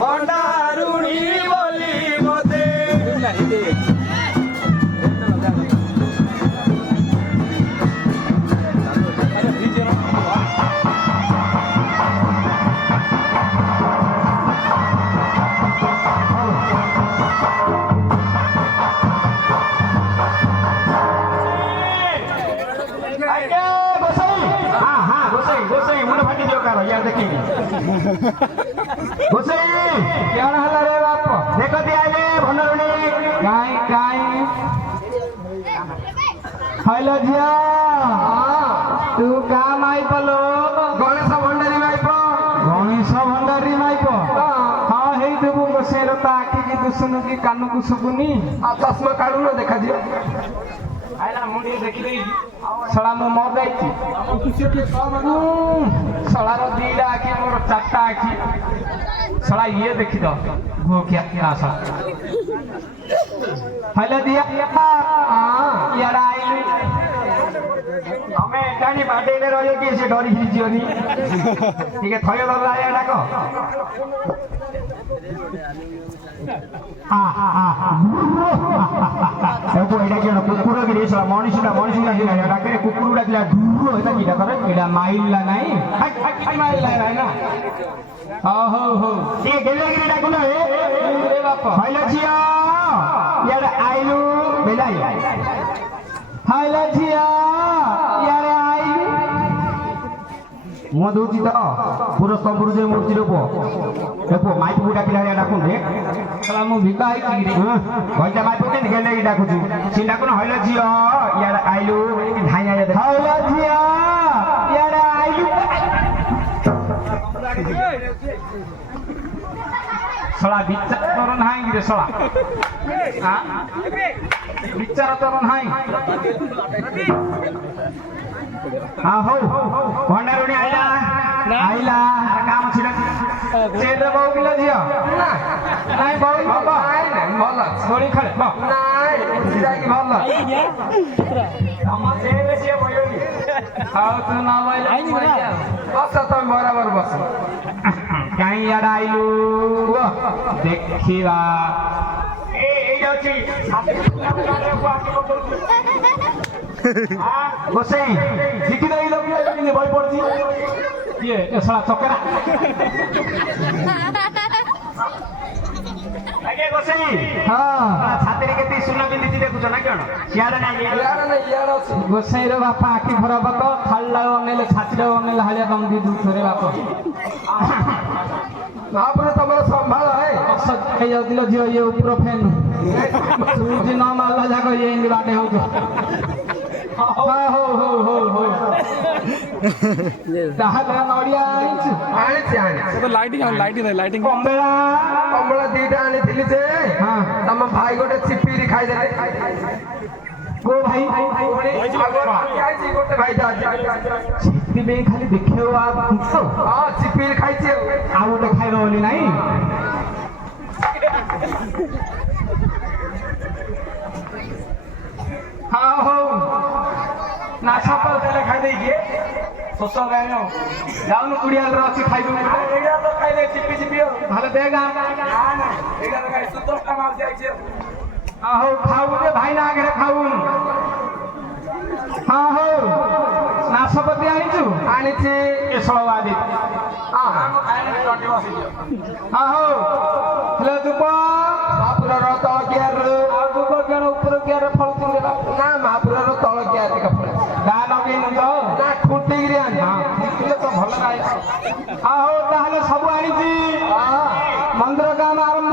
भंडारुणी बोली मते यार देखेंगे क्या हला रे बाप देखो दियाले भंडारुणी काई काई हेलो जिया तू का माई पलो गणेश भंडारी माई पो हां हेई देबु गोसेर ता आखि की दुसुनु की कानु को सुबुनी आ चश्मा काढू न देखा दियो आइला मुंडी देखि देई सला मो मर जाईची सला रो दीडा आखि मोर चारटा आखि सला ये देखि दो गो क्या क्या आशा हेलो दिया यार आइली हमें गानी बाटेले रहे कि से डरी हिजियोनी ठीक है थयो दर आया डाको कुकुर गिरी मनुष्य डाके कुकुर डाकला ढूंढो एटा की डाकर एटा माइला नाही माइला है ना हो ये गेले गिरी डाकुला ए बाप हाइला छिया यार आइलु बेलाई हाइला छिया यार आइलु मो दोची त पुरो स्तंभरु जे मूर्ति रूप देखो माइक बुडा किला डाकुन रे सला मो भिका है की रे भइजा माइक बुडे गेले गी डाकुछु सिन डाकुन हाइला छिया यार आइलु धाइ आया देख हाइला छिया यार आइलु सला बिचार तोरन हाई रे सला हां बिचार तोरन हाई हां हो भंडारुणी आइला आइला काम छिडा चेर बहु किलो जियो नाइ बहु बाबा भल छोड़ी खले नाइ छिडा की भल हम चेर से भयोनी हाउ तू ना भइल बस त बराबर बस काई यार आइलु देखिवा ए जाउची गोसाई देखि दई लोग ने बई पड़ची ये साला चकरा आगे गोसाई हां छाती रे केती सुना बिंदी देखुछ ना कोन सियाडा नाही याडा गोसाई रे बापा आखि खराब तो खाल्ला ओनेले छाती रे ओनेले हालिया दम दी दू रे बापा आपने तमरा संभाल है अक्सर कह जातिलो जियो ये ऊपर फैन सूजी न मारला जाको ये इंदी बाटे हो हो ताहला नडिया आइछ तो लाइटिंग कंबला दीटा आनी थिली जे हां तम भाई गोटे चिपीरी खाइ देले को भाई गोटे भाई जा चिपी में खाली देखियो आ तो हां चिपीरी खाइछ आ गोटे खाइलो ओली नाही हां हो ना सफल देले खाइ देई के सोसो गायो जाउन कुडियाल रो अछि खाइ दु एडा तो खाइले चिपी भाले देगा ना एडा तो गाय सुदोष्टा मार जाय छे हो खाऊ रे भाई ना आगे खाऊ हां हो नाशपति आइछु आनिछि ए सळवादी हां हो हेलो दुप बापुर रो तळ केर आ दुप केन ऊपर केर फळ तुले ना महापुर रो तळ केर का फळ गा नगे न तो ना खुटी गिरी आन हां तो भल नाही हो ताहले सब आनिछि हां मंदिर काम आरंभ